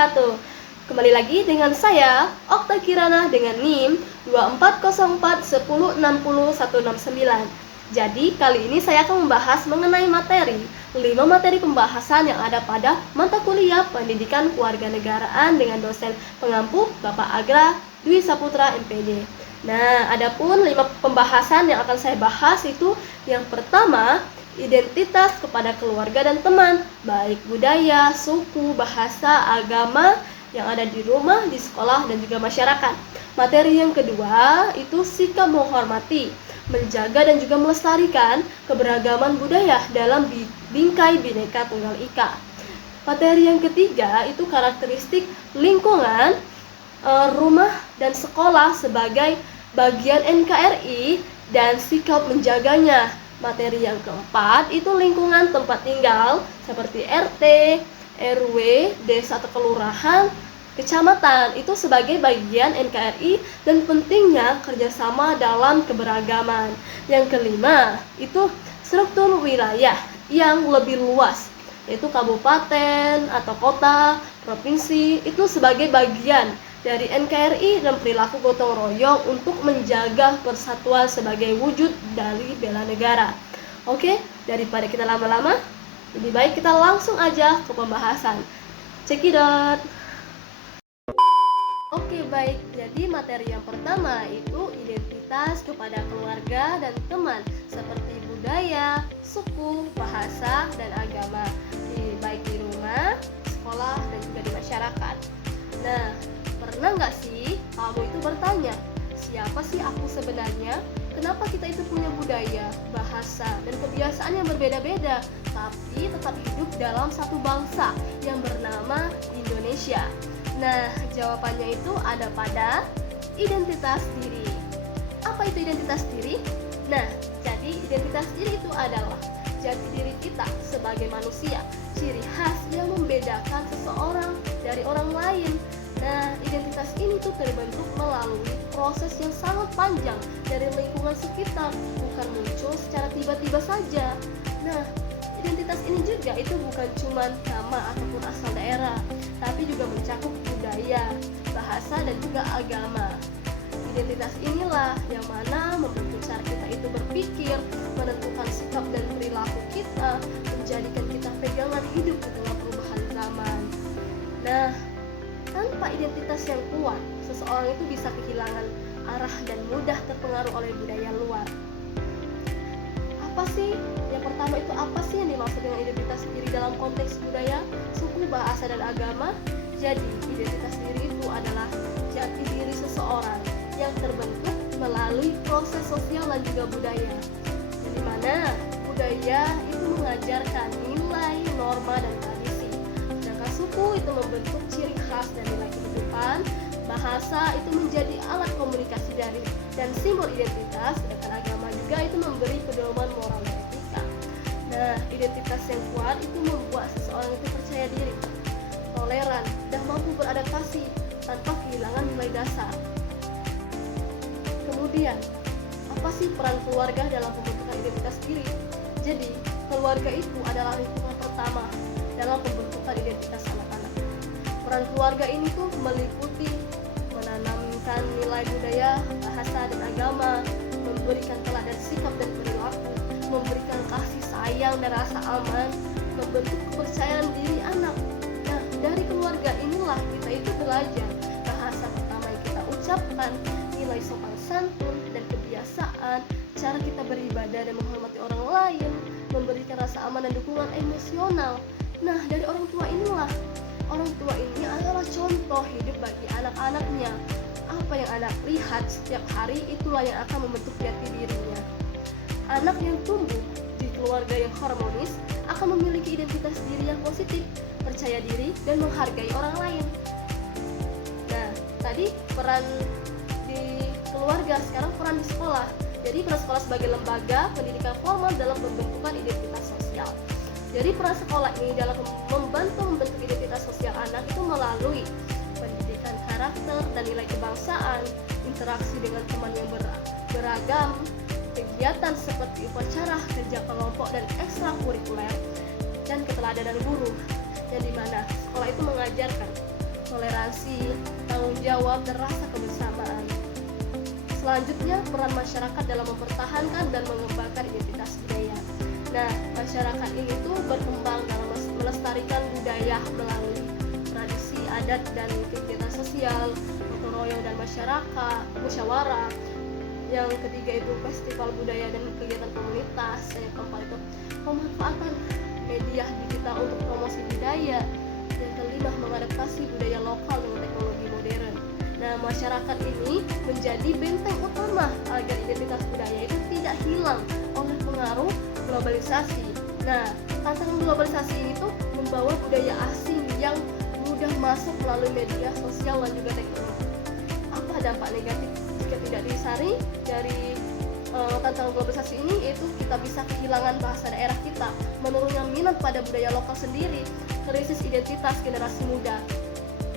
wabarakatuh. Kembali lagi dengan saya, Okta Kirana dengan NIM 240410600169. Jadi, kali ini saya akan membahas mengenai 5 materi pembahasan yang ada pada mata kuliah Pendidikan Kewarganegaraan dengan dosen pengampu Bapak Agra Dwi Saputra MPD. Nah, adapun 5 pembahasan yang akan saya bahas itu yang pertama, identitas kepada keluarga dan teman, baik budaya, suku, bahasa, agama yang ada di rumah, di sekolah, dan juga masyarakat. Materi yang kedua itu sikap menghormati, menjaga dan juga melestarikan keberagaman budaya dalam bingkai Bhinneka Tunggal Ika. Materi yang ketiga itu karakteristik lingkungan, rumah dan sekolah sebagai bagian NKRI dan sikap menjaganya. Materi yang keempat itu lingkungan tempat tinggal seperti RT, RW, desa atau kelurahan, kecamatan itu sebagai bagian NKRI dan pentingnya kerjasama dalam keberagaman. Yang kelima itu struktur wilayah yang lebih luas, yaitu kabupaten atau kota, provinsi itu sebagai bagian dari NKRI dan perilaku gotong royong untuk menjaga persatuan sebagai wujud dari bela negara. Oke, daripada kita lama-lama, lebih baik kita langsung aja ke pembahasan. Cekidot. Oke, baik. Jadi materi yang pertama itu identitas kepada keluarga dan teman seperti budaya, suku, bahasa, dan agama, baik di rumah, sekolah, dan juga di masyarakat. Nah, pernah nggak sih kamu itu bertanya, siapa sih aku sebenarnya? Kenapa kita itu punya budaya, bahasa, dan kebiasaan yang berbeda-beda, tapi tetap hidup dalam satu bangsa yang bernama Indonesia? Nah, jawabannya itu ada pada identitas diri. Apa itu identitas diri? Nah, jadi identitas diri itu adalah jati diri kita sebagai manusia, ciri khas yang membedakan seseorang dari orang lain. Nah, identitas ini tuh terbentuk melalui proses yang sangat panjang dari lingkungan sekitar, bukan muncul secara tiba-tiba saja. Nah, identitas ini juga itu bukan cuma nama ataupun asal daerah, tapi juga mencakup budaya, bahasa, dan juga agama. Identitas inilah yang mana membentuk cara kita itu berpikir, menentukan sikap dan perilaku kita, menjadikan kita pegangan hidup di tengah perubahan zaman. Nah, tanpa identitas yang kuat, seseorang itu bisa kehilangan arah dan mudah terpengaruh oleh budaya luar. Apa sih? Yang pertama itu apa sih yang dimaksud dengan identitas diri dalam konteks budaya, suku, bahasa, dan agama? Jadi, identitas diri itu adalah jati diri seseorang yang terbentuk melalui proses sosial dan juga budaya. Yang dimana budaya itu mengajarkan nilai, norma, dan tradisi. Sedangkan suku itu membentuk ciri khas dan nilai kehidupan. Bahasa itu menjadi alat komunikasi dan simbol identitas. Sedangkan agama juga itu memberi pedoman moral dan etika. Nah, identitas yang kuat itu membuat seseorang itu percaya diri, toleran, dan mampu beradaptasi tanpa kehilangan nilai dasar. Kemudian, apa sih peran keluarga dalam pembentukan identitas diri? Jadi, keluarga itu adalah lingkungan pertama dalam pembentukan identitas anak-anak. Peran keluarga ini tuh meliputi menanamkan nilai budaya, bahasa, dan agama, memberikan teladan sikap dan perilaku, memberikan kasih sayang dan rasa aman, membentuk kepercayaan diri anak. Nah, dari keluarga inilah kita itu belajar bahasa pertama yang kita ucapkan, nilai sopan santun dan kebiasaan, cara kita beribadah dan menghormati orang lain, memberikan rasa aman dan dukungan emosional. Nah, dari orang tua inilah, orang tua ini adalah contoh hidup bagi anak-anaknya. Apa yang anak lihat setiap hari itulah yang akan membentuk jati dirinya. Anak yang tumbuh di keluarga yang harmonis akan memiliki identitas diri yang positif, percaya diri, dan menghargai orang lain. Nah, tadi peran di keluarga, sekarang peran di sekolah. Jadi peran sekolah sebagai lembaga pendidikan formal dalam pembentukan identitas sosial. Jadi peran sekolah ini dalam membentuk identitas sosial anak itu melalui pendidikan karakter dan nilai kebangsaan, interaksi dengan teman yang beragam, kegiatan seperti upacara, kerja kelompok, dan ekstrakurikuler, dan keteladanan guru. Yang dimana sekolah itu mengajarkan toleransi, tanggung jawab, dan rasa kebersamaan. Selanjutnya, peran masyarakat dalam mempertahankan dan mengembangkan identitas budaya. Nah, masyarakat ini tuh berkembang dalam melestarikan budaya melalui tradisi, adat, dan kegiatan sosial, gotong royong dan masyarakat, musyawarah. Yang ketiga itu festival budaya dan kegiatan komunitas. Yang keempat itu pemanfaatan media digital untuk promosi budaya. Yang kelima, mengadaptasi budaya lokal dengan teknologi modern. Nah, masyarakat ini menjadi benteng utama agar identitas budaya itu tidak hilang oleh pengaruh globalisasi. Nah, tantangan globalisasi ini tuh membawa budaya asing yang mudah masuk melalui media sosial dan juga teknologi. Apa dampak negatif jika tidak disaring dari tantangan globalisasi ini? Yaitu kita bisa kehilangan bahasa daerah kita, menurunnya minat pada budaya lokal sendiri, krisis identitas generasi muda.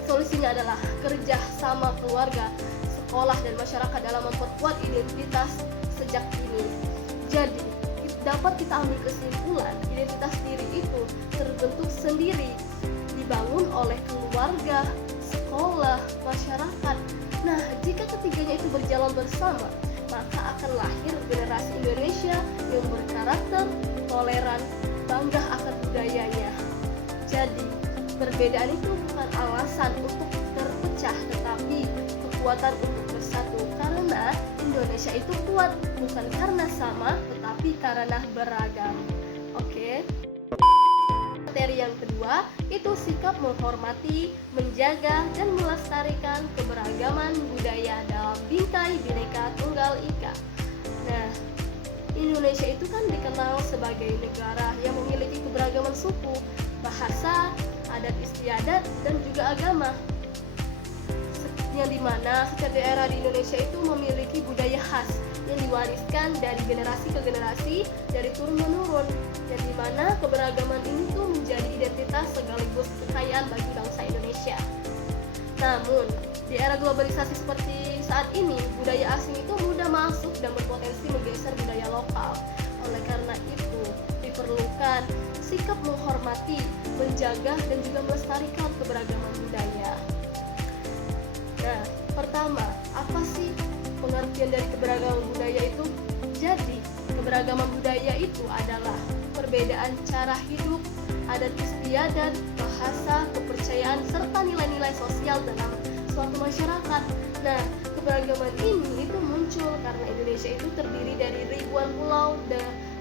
Solusinya adalah kerja sama keluarga, sekolah, dan masyarakat dalam memperkuat identitas sejak dini. Jadi, dapat kita ambil kesimpulan, identitas diri itu terbentuk sendiri, dibangun oleh keluarga, sekolah, masyarakat. Nah, jika ketiganya itu berjalan bersama, maka akan lahir generasi Indonesia yang berkarakter, toleran, bangga akan budayanya. Jadi, perbedaan itu bukan alasan untuk terpecah, tetapi kekuatan untuk bersatu. Karena Indonesia itu kuat bukan karena sama, tetapi karena beragam. Oke. Materi yang kedua itu sikap menghormati, menjaga, dan melestarikan keberagaman budaya dalam bingkai Bhinneka Tunggal Ika. Nah, Indonesia itu kan dikenal sebagai negara yang memiliki keberagaman suku, bahasa, adat istiadat, dan juga agama, yang dimana setiap daerah di Indonesia itu memiliki budaya khas yang diwariskan dari generasi ke generasi, dari turun menurun, yang dimana keberagaman ini tuh menjadi identitas sekaligus kekayaan bagi bangsa Indonesia. Namun di era globalisasi seperti saat ini, budaya asing itu mudah masuk dan berpotensi menggeser budaya lokal. Oleh karena itu diperlukan sikap menghormati, menjaga, dan juga melestarikan keberagaman budaya. Nah, pertama, apa sih pengertian dari keberagaman budaya itu? Jadi, keberagaman budaya itu adalah perbedaan cara hidup, adat istiadat, bahasa, kepercayaan, serta nilai-nilai sosial dalam suatu masyarakat. Nah, keberagaman ini itu muncul karena Indonesia itu terdiri dari ribuan pulau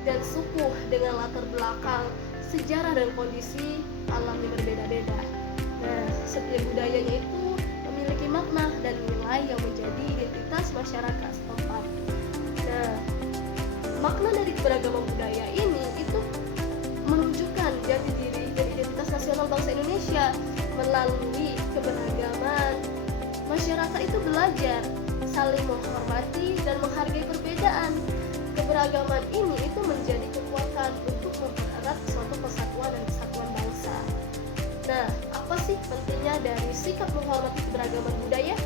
dan suku dengan latar belakang, sejarah, dan kondisi alam yang berbeda-beda. Nah, setiap budayanya itu memiliki makna dan nilai yang menjadi identitas masyarakat setempat. Nah, makna dari keberagaman budaya ini itu menunjukkan jati diri dan identitas nasional bangsa Indonesia. Melalui keberagaman, masyarakat itu belajar saling menghormati dan menghargai perbedaan. Keberagaman ini itu menjadi kekuatan untuk mempererat suatu persatuan dan kesatuan bangsa. Nah, apa sih pentingnya dari sikap menghormati keberagaman budaya?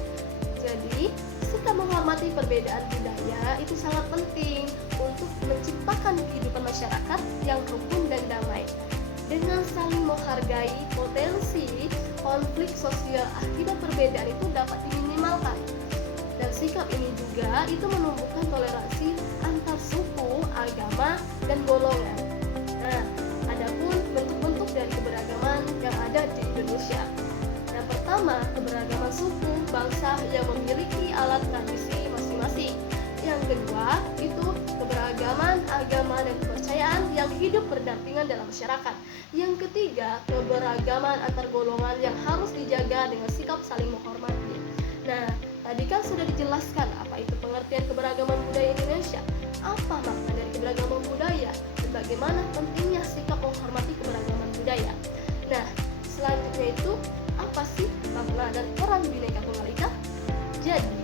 Jadi, sikap menghormati perbedaan budaya itu sangat penting untuk menciptakan kehidupan masyarakat yang rukun dan damai. Dengan saling menghargai, potensi konflik sosial akibat perbedaan itu dapat diminimalkan. Dan sikap ini juga itu menumbuhkan toleransi antar suku, agama, dan golongan. Nah, adapun bentuk-bentuk dari keberagaman yang ada di Indonesia. Yang pertama, keberagaman suku bangsa yang memiliki alat tradisi masing-masing. Yang kedua, itu keberagaman agama dan kepercayaan yang hidup berdampingan dalam masyarakat. Yang ketiga, keberagaman antar golongan yang harus dijaga dengan sikap saling menghormati. Nah, tadi kan sudah dijelaskan apa itu pengertian keberagaman budaya Indonesia, apa makna dari keberagaman budaya, dan bagaimana pentingnya sikap menghormati keberagaman budaya. Nah, selanjutnya itu apa sih makna dan peran Bhinneka Tunggal Ika? Jadi,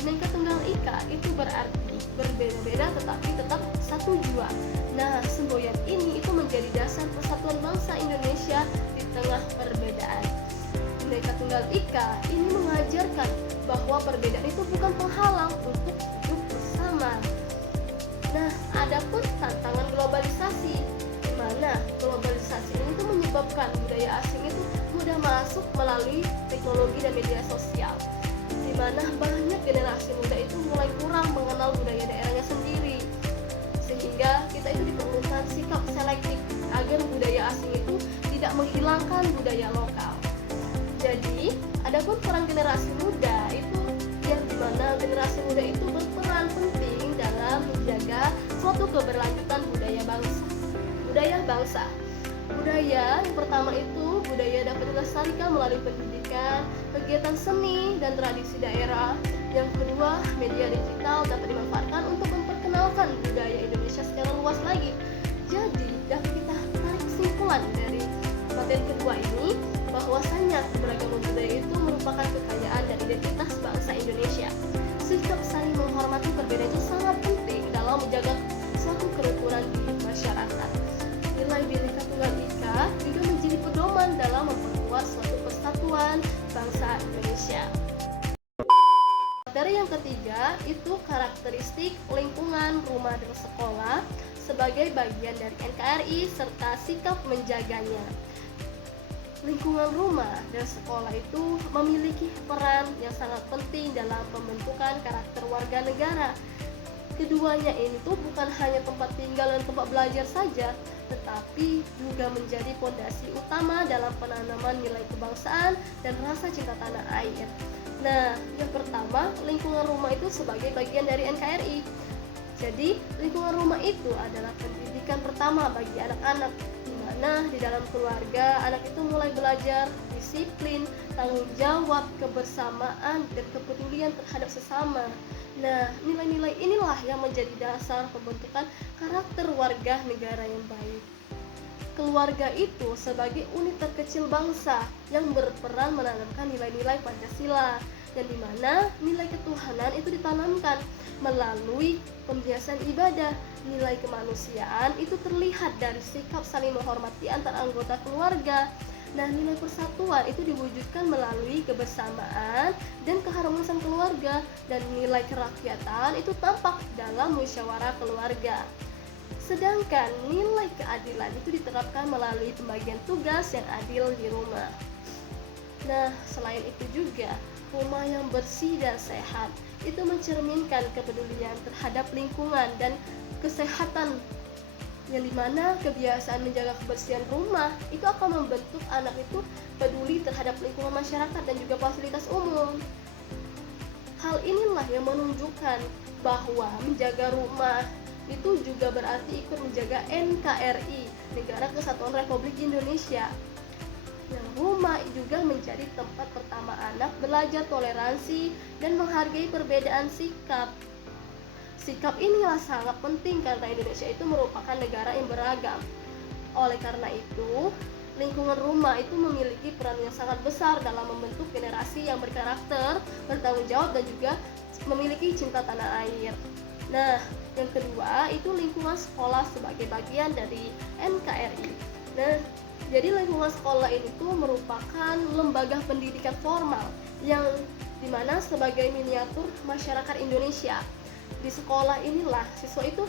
Bhinneka Tunggal Ika itu berarti berbeda-beda tetapi tetap satu jua. Nah, semboyan ini itu menjadi dasar persatuan bangsa Indonesia di tengah perbedaan. Bhinneka Tunggal Ika ini mengajarkan bahwa perbedaan itu bukan penghalang untuk hidup bersama. Nah, adapun tantangan globalisasi, di mana globalisasi ini tuh menyebabkan budaya asing itu mudah masuk melalui teknologi dan media sosial, di mana banyak generasi muda itu mulai kurang mengenal budaya daerahnya sendiri, sehingga kita itu diperlukan sikap selektif agar budaya asing itu tidak menghilangkan budaya lokal. Jadi, adapun peran generasi muda itu yang dimana generasi muda itu berperan penting dalam menjaga suatu keberlanjutan budaya bangsa. Budaya yang pertama itu budaya dapat dilestarikan melalui pendidikan, kegiatan seni dan tradisi daerah. Yang kedua, media digital dapat dimanfaatkan untuk memperkenalkan budaya Indonesia secara luas lagi. Jadi, dapat kita tarik kesimpulan dari materi kedua ini bahwasanya keberagaman budaya itu merupakan kekayaan dan identitas bangsa Indonesia. Sikap saling menghormati perbedaan itu sangat penting dalam menjaga suatu kerukunan di masyarakat. Nilai Bhinneka Tunggal Ika juga menjadi pedoman dalam memperkuat suatu persatuan bangsa Indonesia. Materi yang ketiga itu karakteristik lingkungan rumah dan sekolah sebagai bagian dari NKRI serta sikap menjaganya. Lingkungan rumah dan sekolah itu memiliki peran yang sangat penting dalam pembentukan karakter warga negara. Keduanya ini tuh bukan hanya tempat tinggal dan tempat belajar saja, tetapi juga menjadi fondasi utama dalam penanaman nilai kebangsaan dan rasa cinta tanah air. Nah, yang pertama, lingkungan rumah itu sebagai bagian dari NKRI. Jadi, lingkungan rumah itu adalah pendidikan pertama bagi anak-anak, di mana di dalam keluarga anak itu mulai belajar disiplin, tanggung jawab, kebersamaan, dan kepedulian terhadap sesama. Nah, nilai-nilai inilah yang menjadi dasar pembentukan karakter warga negara yang baik. Keluarga itu sebagai unit terkecil bangsa yang berperan menanamkan nilai-nilai Pancasila, dan di mana nilai ketuhanan itu ditanamkan melalui pembiasan ibadah. Nilai kemanusiaan itu terlihat dari sikap saling menghormati antar anggota keluarga. Nah, nilai persatuan itu diwujudkan melalui kebersamaan dan keharmonisan keluarga, dan nilai kerakyatan itu tampak dalam musyawarah keluarga. Sedangkan nilai keadilan itu diterapkan melalui pembagian tugas yang adil di rumah. Nah, selain itu juga, rumah yang bersih dan sehat itu mencerminkan kepedulian terhadap lingkungan dan kesehatan, yang dimana kebiasaan menjaga kebersihan rumah itu akan membentuk anak itu peduli terhadap lingkungan masyarakat dan juga fasilitas umum. Hal inilah yang menunjukkan bahwa menjaga rumah itu juga berarti ikut menjaga NKRI, Negara Kesatuan Republik Indonesia. Yang rumah juga menjadi tempat pertama anak belajar toleransi dan menghargai perbedaan sikap. Sikap inilah sangat penting karena Indonesia itu merupakan negara yang beragam. Oleh karena itu, lingkungan rumah itu memiliki peran yang sangat besar dalam membentuk generasi yang berkarakter, bertanggung jawab, dan juga memiliki cinta tanah air. Nah, yang kedua itu lingkungan sekolah sebagai bagian dari NKRI. Nah, jadi lingkungan sekolah ini tuh merupakan lembaga pendidikan formal yang dimana sebagai miniatur masyarakat Indonesia. Di sekolah inilah siswa itu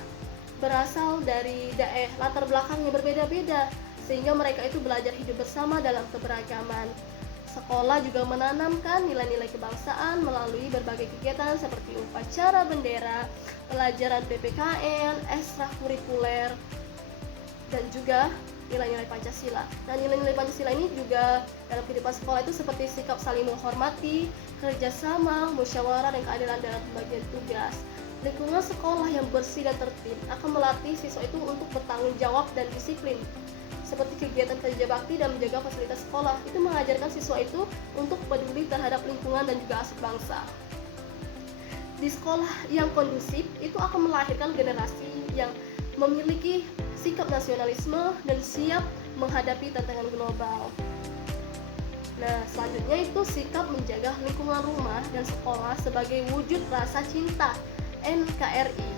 berasal dari latar belakang yang berbeda-beda, sehingga mereka itu belajar hidup bersama dalam keberagaman. Sekolah juga menanamkan nilai-nilai kebangsaan melalui berbagai kegiatan seperti upacara bendera, pelajaran PPKN, ekstrakurikuler, dan juga nilai-nilai Pancasila. Nah, nilai-nilai Pancasila ini juga dalam kehidupan sekolah itu seperti sikap saling menghormati, kerjasama, musyawarah, dan keadilan dalam pembagian tugas. Lingkungan sekolah yang bersih dan tertib akan melatih siswa itu untuk bertanggung jawab dan disiplin. Seperti kegiatan kerja bakti dan menjaga fasilitas sekolah, itu mengajarkan siswa itu untuk peduli terhadap lingkungan dan juga aset bangsa. Di sekolah yang kondusif, itu akan melahirkan generasi yang memiliki sikap nasionalisme dan siap menghadapi tantangan global. Nah, selanjutnya itu sikap menjaga lingkungan rumah dan sekolah sebagai wujud rasa cinta NKRI.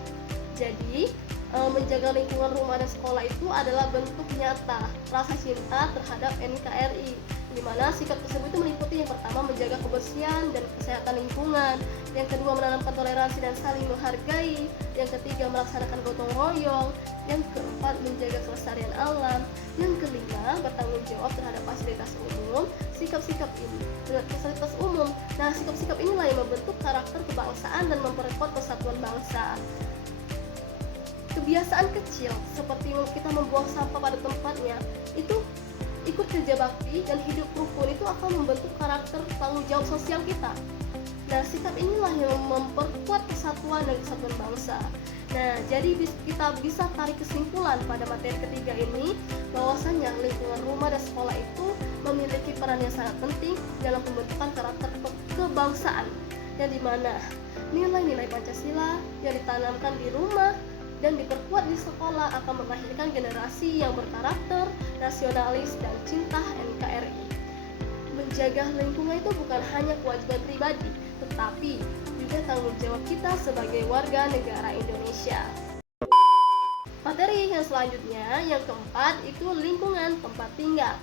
Jadi, menjaga lingkungan rumah dan sekolah itu adalah bentuk nyata rasa cinta terhadap NKRI, di mana sikap tersebut itu meliputi yang pertama menjaga kebersihan dan kesehatan lingkungan, yang kedua menanamkan toleransi dan saling menghargai, yang ketiga melaksanakan gotong royong, yang keempat menjaga kelestarian alam, yang kelima bertanggung jawab terhadap fasilitas umum, sikap-sikap ini dengan fasilitas umum. Nah, sikap-sikap inilah yang membentuk karakter kebangsaan dan memperkuat persatuan bangsa. Kebiasaan kecil seperti kita membuang sampah pada tempatnya, itu ikut kerja bakti dan hidup rukun itu akan membentuk karakter tanggung jawab sosial kita. Nah, sikap inilah yang memperkuat persatuan dan kesatuan bangsa. Nah, jadi kita bisa tarik kesimpulan pada materi ketiga ini bahwasanya lingkungan rumah dan sekolah itu memiliki peran yang sangat penting dalam pembentukan karakter kebangsaan, yang dimana nilai-nilai Pancasila yang ditanamkan di rumah dan diperkuat di sekolah akan melahirkan generasi yang berkarakter, nasionalis, dan cinta NKRI. Menjaga lingkungan itu bukan hanya kewajiban pribadi, tetapi juga tanggung jawab kita sebagai warga negara Indonesia. Materi yang selanjutnya, yang keempat, itu lingkungan tempat tinggal,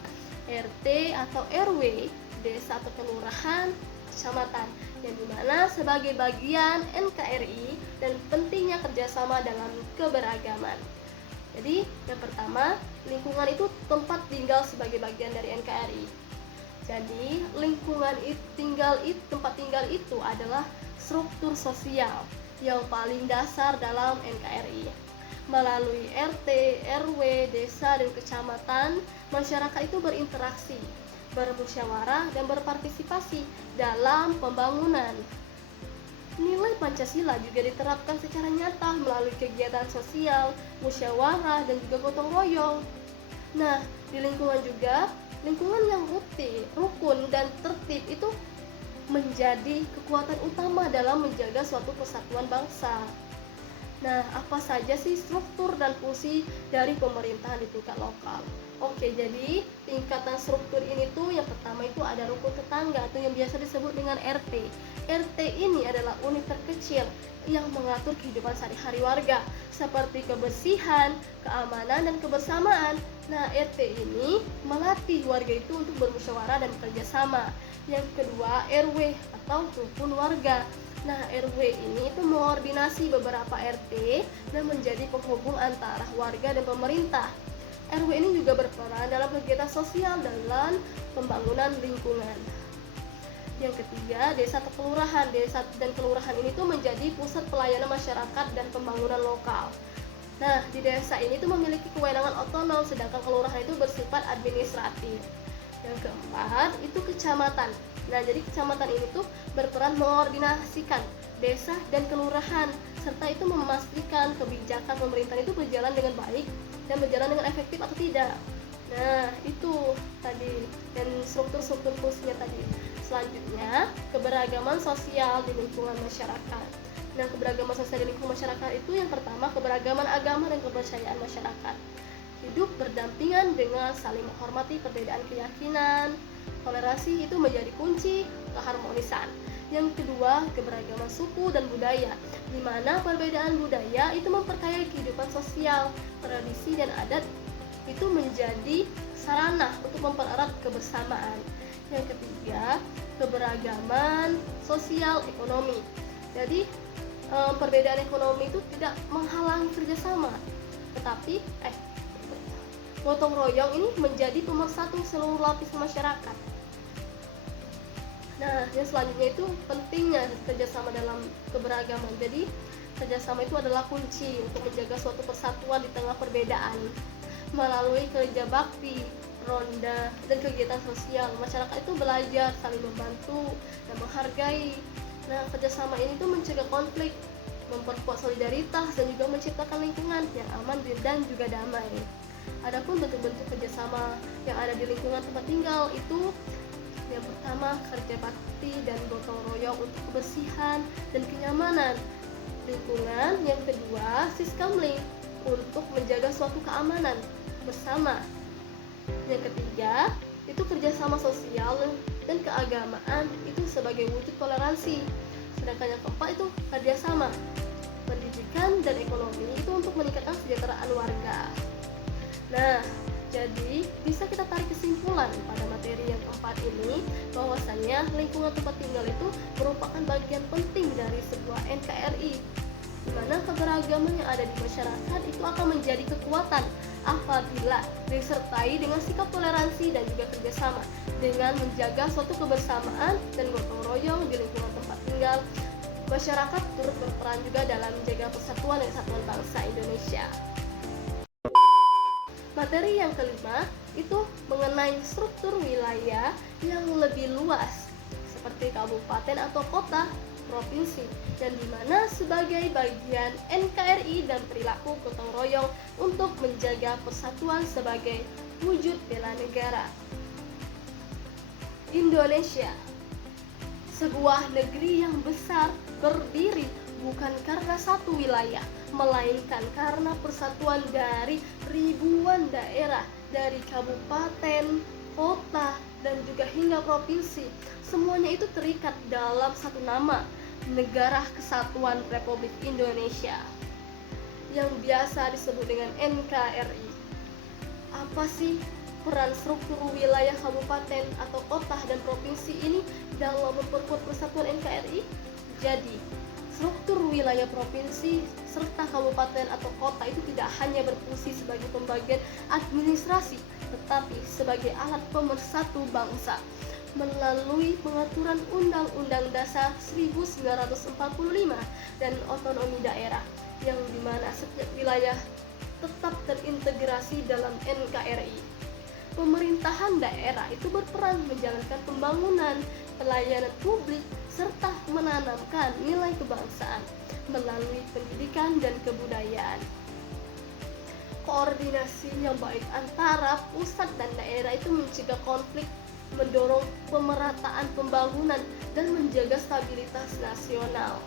RT atau RW, desa atau kelurahan, kecamatan, yang dimana sebagai bagian NKRI dan pentingnya kerjasama dalam keberagaman. Jadi yang pertama, lingkungan itu tempat tinggal sebagai bagian dari NKRI. Jadi lingkungan tempat tinggal itu adalah struktur sosial yang paling dasar dalam NKRI. Melalui RT, RW, desa, dan kecamatan, masyarakat itu berinteraksi, bermusyawarah, dan berpartisipasi dalam pembangunan. Nilai Pancasila juga diterapkan secara nyata melalui kegiatan sosial, musyawarah, dan juga gotong royong. Nah, di lingkungan juga, lingkungan yang rukun, dan tertib itu menjadi kekuatan utama dalam menjaga suatu persatuan bangsa. Nah, apa saja sih struktur dan fungsi dari pemerintahan di tingkat lokal? Oke, jadi tingkatan struktur ini tuh yang pertama itu ada rukun tetangga atau yang biasa disebut dengan RT. RT ini adalah unit terkecil yang mengatur kehidupan sehari-hari warga seperti kebersihan, keamanan, dan kebersamaan. Nah, RT ini melatih warga itu untuk bermusyawarah dan bekerjasama. Yang kedua, RW atau rukun warga. Nah, RW ini itu mengordinasi beberapa RT dan menjadi penghubung antara warga dan pemerintah. RW ini juga berperan dalam kegiatan sosial dalam pembangunan lingkungan. Yang ketiga, desa atau kelurahan. Desa dan kelurahan ini tuh menjadi pusat pelayanan masyarakat dan pembangunan lokal. Nah, di desa ini tuh memiliki kewenangan otonom, sedangkan kelurahan itu bersifat administratif. Yang keempat, itu kecamatan. Nah, jadi kecamatan ini tuh berperan mengordinasikan desa dan kelurahan, serta itu memastikan kebijakan pemerintah itu berjalan dengan baik dan berjalan dengan efektif atau tidak. Nah, itu tadi, dan struktur-struktur fungsinya tadi. Selanjutnya, keberagaman sosial di lingkungan masyarakat. Nah, keberagaman sosial di lingkungan masyarakat itu yang pertama, keberagaman agama dan kepercayaan masyarakat. Hidup berdampingan dengan saling menghormati perbedaan keyakinan. Toleransi itu menjadi kunci keharmonisan. Yang kedua, keberagaman suku dan budaya, di mana perbedaan budaya itu memperkaya kehidupan sosial, tradisi, dan adat itu menjadi sarana untuk mempererat kebersamaan. Yang ketiga, keberagaman sosial ekonomi. Jadi perbedaan ekonomi itu tidak menghalangi kerjasama, tetapi gotong royong ini menjadi pemersatu seluruh lapisan masyarakat. Nah, yang selanjutnya itu pentingnya kerjasama dalam keberagaman. Jadi kerjasama itu adalah kunci untuk menjaga suatu persatuan di tengah perbedaan. Melalui kerja bakti, ronda, dan kegiatan sosial, masyarakat itu belajar saling membantu dan menghargai. Nah, kerjasama ini tuh mencegah konflik, memperkuat solidaritas, dan juga menciptakan lingkungan yang aman dan juga damai. Adapun bentuk-bentuk kerjasama yang ada di lingkungan tempat tinggal itu yang pertama, kerja bakti dan gotong royong untuk kebersihan dan kenyamanan lingkungan. Yang kedua, siskamling untuk menjaga suatu keamanan bersama. Yang ketiga, itu kerjasama sosial dan keagamaan itu sebagai wujud toleransi. Sedangkan yang keempat itu kerjasama pendidikan dan ekonomi itu untuk meningkatkan kesejahteraan warga. Nah, jadi bisa kita tarik kesimpulan pada materi yang keempat ini bahwasannya lingkungan tempat tinggal itu merupakan bagian penting dari sebuah NKRI. di mana keberagaman yang ada di masyarakat itu akan menjadi kekuatan apabila disertai dengan sikap toleransi dan juga kerjasama dengan menjaga suatu kebersamaan dan gotong royong di lingkungan tempat tinggal. Masyarakat turut berperan juga dalam menjaga persatuan dan kesatuan bangsa Indonesia. Materi yang kelima itu mengenai struktur wilayah yang lebih luas seperti kabupaten atau kota, provinsi, dan di mana sebagai bagian NKRI dan perilaku gotong royong untuk menjaga persatuan sebagai wujud bela negara. Indonesia, sebuah negeri yang besar, berdiri bukan karena satu wilayah, melainkan karena persatuan dari ribuan daerah, dari kabupaten, kota, dan juga hingga provinsi. Semuanya itu terikat dalam satu nama, Negara Kesatuan Republik Indonesia, yang biasa disebut dengan NKRI. Apa sih peran struktur wilayah kabupaten atau kota dan provinsi ini dalam memperkuat persatuan NKRI? Jadi, struktur wilayah provinsi serta kabupaten atau kota itu tidak hanya berfungsi sebagai pembagian administrasi, tetapi sebagai alat pemersatu bangsa melalui pengaturan Undang-Undang Dasar 1945 dan otonomi daerah, yang dimana setiap wilayah tetap terintegrasi dalam NKRI. Pemerintahan daerah itu berperan menjalankan pembangunan, pelayanan publik, serta menanamkan nilai kebangsaan melalui pendidikan dan kebudayaan. Koordinasi yang baik antara pusat dan daerah itu mencegah konflik, mendorong pemerataan pembangunan, dan menjaga stabilitas nasional.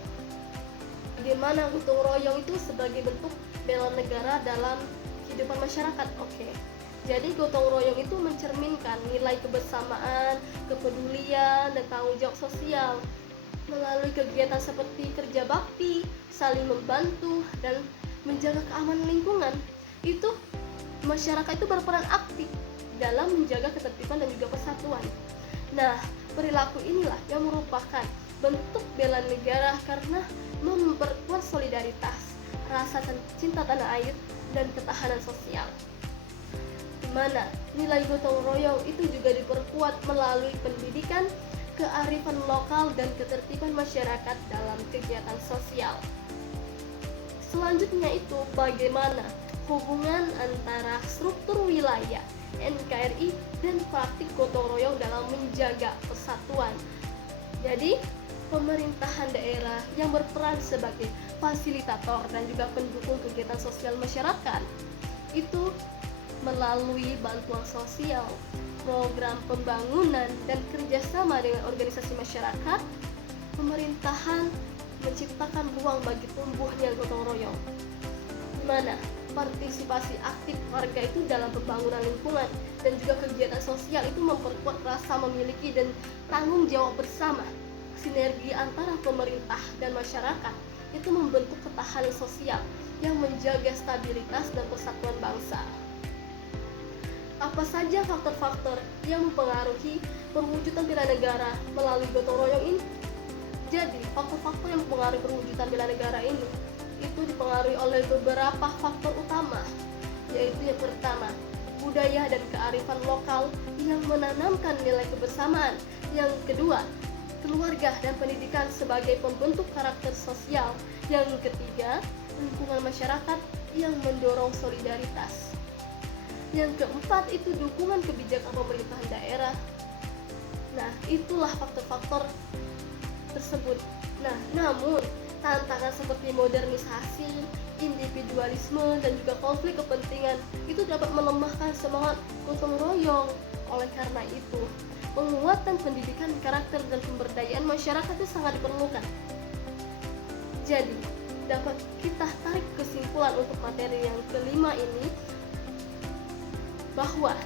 Bagaimana gotong royong itu sebagai bentuk bela negara dalam kehidupan masyarakat? Oke. Jadi gotong royong itu mencerminkan nilai kebersamaan, kepedulian, dan tanggung jawab sosial melalui kegiatan seperti kerja bakti, saling membantu, dan menjaga keamanan lingkungan. Itu masyarakat itu berperan aktif dalam menjaga ketertiban dan juga persatuan. Nah, perilaku inilah yang merupakan bentuk bela negara karena memperkuat solidaritas, rasa cinta tanah air, dan ketahanan sosial. Di mana nilai gotong royong itu juga diperkuat melalui pendidikan, kearifan lokal, dan ketertiban masyarakat dalam kegiatan sosial. Selanjutnya itu bagaimana hubungan antara struktur wilayah NKRI dan praktik gotong royong dalam menjaga persatuan. Jadi, pemerintahan daerah yang berperan sebagai fasilitator dan juga pendukung kegiatan sosial masyarakat itu melalui bantuan sosial, program pembangunan, dan kerjasama dengan organisasi masyarakat. Pemerintahan menciptakan ruang bagi tumbuhnya gotong royong, di mana partisipasi aktif warga itu dalam pembangunan lingkungan dan juga kegiatan sosial itu memperkuat rasa memiliki dan tanggung jawab bersama. Sinergi antara pemerintah dan masyarakat itu membentuk ketahanan sosial yang menjaga stabilitas dan persatuan bangsa. Apa saja faktor-faktor yang mempengaruhi perwujudan bela negara melalui gotong royong ini? Jadi, faktor-faktor yang mempengaruhi perwujudan bela negara ini itu dipengaruhi oleh beberapa faktor utama, yaitu yang pertama, budaya dan kearifan lokal yang menanamkan nilai kebersamaan. Yang kedua, keluarga dan pendidikan sebagai pembentuk karakter sosial. Yang ketiga, lingkungan masyarakat yang mendorong solidaritas. Yang keempat itu dukungan kebijakan pemerintahan daerah. Nah, itulah faktor-faktor tersebut. Nah, namun tantangan seperti modernisasi, individualisme, dan juga konflik kepentingan itu dapat melemahkan semangat gotong royong. Oleh karena itu, penguatan pendidikan karakter dan pemberdayaan masyarakat itu sangat diperlukan. Jadi, dapat kita tarik kesimpulan untuk materi yang kelima ini bahwa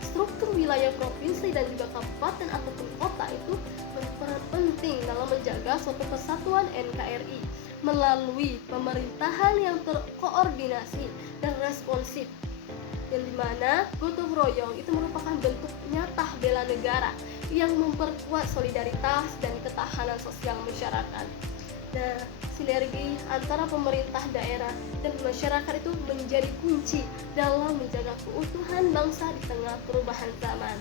struktur wilayah provinsi dan juga kabupaten ataupun kota itu berperan penting dalam menjaga suatu kesatuan NKRI melalui pemerintahan yang terkoordinasi dan responsif, yang dimana gotong royong itu merupakan bentuk nyata bela negara yang memperkuat solidaritas dan ketahanan sosial masyarakat. Nah, sinergi antara pemerintah daerah dan masyarakat itu menjadi kunci dalam menjaga keutuhan bangsa di tengah perubahan zaman.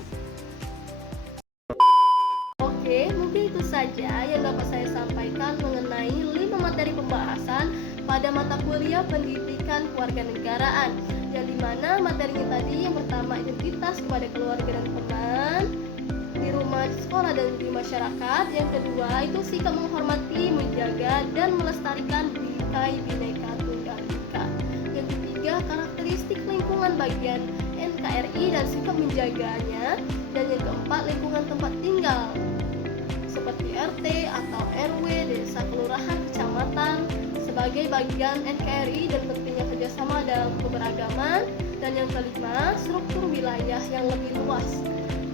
Oke, mungkin itu saja yang dapat saya sampaikan mengenai 5 materi pembahasan pada mata kuliah pendidikan kewarganegaraan, yang dimana materinya tadi yang pertama identitas kepada keluarga dan teman di rumah, di sekolah, dan di masyarakat. Yang kedua itu sikap menghormati, menjaga, dan melestarikan bingkai Bhinneka Tunggal Ika. Yang ketiga karakteristik lingkungan bagian NKRI dan sikap menjaganya. Dan yang keempat lingkungan tempat tinggal seperti RT atau RW, desa, kelurahan, kecamatan sebagai bagian NKRI dan pentingnya kerjasama dalam keberagaman. Dan yang kelima, struktur wilayah yang lebih luas,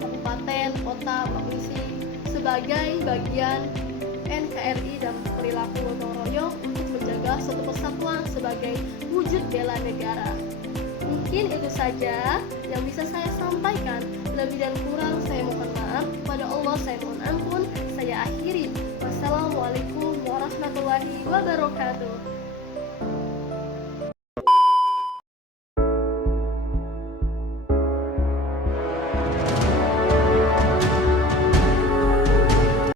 kabupaten, kota, provinsi sebagai bagian NKRI dan perilaku gotong royong untuk menjaga suatu persatuan sebagai wujud bela negara. Mungkin itu saja yang bisa saya sampaikan. Lebih dan kurang saya mohon maaf. Kepada Allah saya mohon ampun. Saya akhiri. Wassalamualaikum warahmatullahi wabarakatuh.